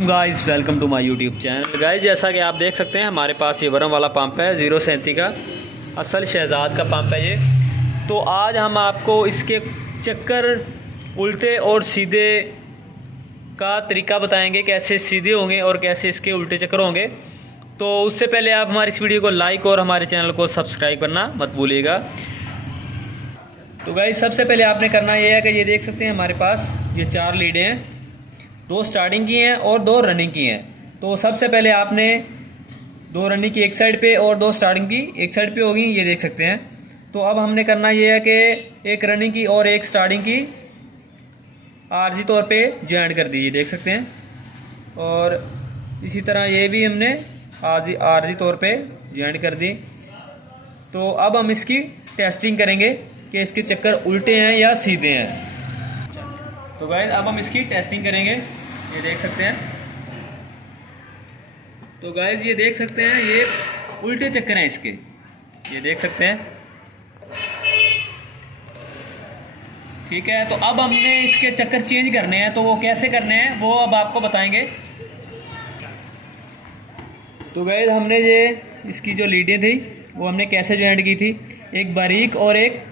Guys welcome to my YouTube channel. Guys जैसा कि आप देख सकते हैं हमारे पास ये वरम वाला पंप है 037 का असल शहजाद का पंप है ये। तो आज हम आपको इसके चक्कर उल्टे और सीधे का तरीका बताएंगे, कैसे सीधे होंगे और कैसे इसके उल्टे चक्कर होंगे। तो उससे पहले आप हमारी इस वीडियो को लाइक और हमारे चैनल को सब्सक्राइब करना मत भूलिएगा। तो गाइस सबसे पहले आपने करना ये है कि ये देख सकते हैं हमारे पास ये 4 लीडें हैं, 2 स्टार्टिंग की हैं और 2 रनिंग की हैं। तो सबसे पहले आपने 2 रनिंग की एक साइड पे और 2 स्टार्टिंग की एक साइड पे होगी, ये देख सकते हैं। तो अब हमने करना ये है कि एक रनिंग की और एक स्टार्टिंग की आर्जी तौर पे ज्वाइन कर दी, ये देख सकते हैं। और इसी तरह ये भी हमने आर्जी तौर पे ज्वाइन कर दी। तो अब हम इसकी टेस्टिंग करेंगे कि इसके चक्कर उल्टे हैं या सीधे हैं। तो गाइस अब हम इसकी टेस्टिंग करेंगे, ये देख सकते हैं। तो गाइस ये देख सकते हैं ये उल्टे चक्कर हैं इसके, ये देख सकते हैं। ठीक है, तो अब हमने इसके चक्कर चेंज करने हैं। तो वो कैसे करने हैं वो अब आपको बताएंगे। तो गाइस हमने ये इसकी जो लीडें थी वो हमने कैसे ज्वाइन की थी, एक बारीक और एक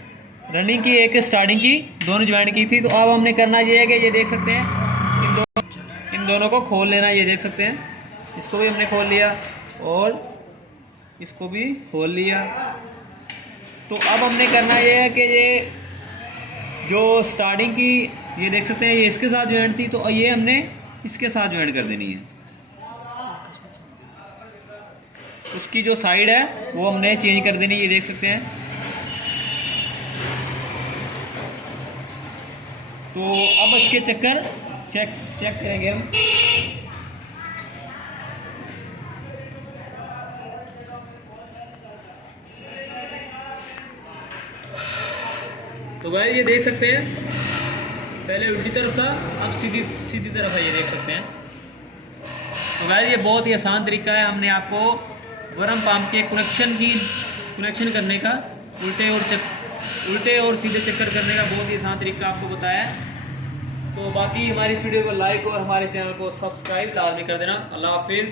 रनिंग की एक स्टार्टिंग की, दोनों ज्वाइन की थी। तो अब हमने करना ये है कि ये देख सकते हैं इन दोनों को खोल लेना, ये देख सकते हैं। इसको भी हमने खोल लिया और इसको भी खोल लिया। तो अब हमने करना ये है कि ये जो स्टार्टिंग की ये देख सकते हैं ये इसके साथ ज्वाइन थी, तो ये हमने इसके साथ ज्वाइन कर देनी है। उसकी जो साइड है वो हमने चेंज कर देनी, ये देख सकते हैं। तो अब इसके चक्कर चेक करेंगे हम। तो भाई ये देख सकते हैं पहले उल्टी तरफ था, अब सीधी तरफ है, ये देख सकते हैं। तो भाई ये बहुत ही आसान तरीका है, हमने आपको वरम पंप के कनेक्शन करने का, उल्टे और सीधे चक्कर करने का बहुत ही आसान तरीका आपको बताया है। तो बाकी हमारी इस वीडियो को लाइक और हमारे चैनल को सब्सक्राइब लाजमी कर देना। अल्लाह हाफिज़।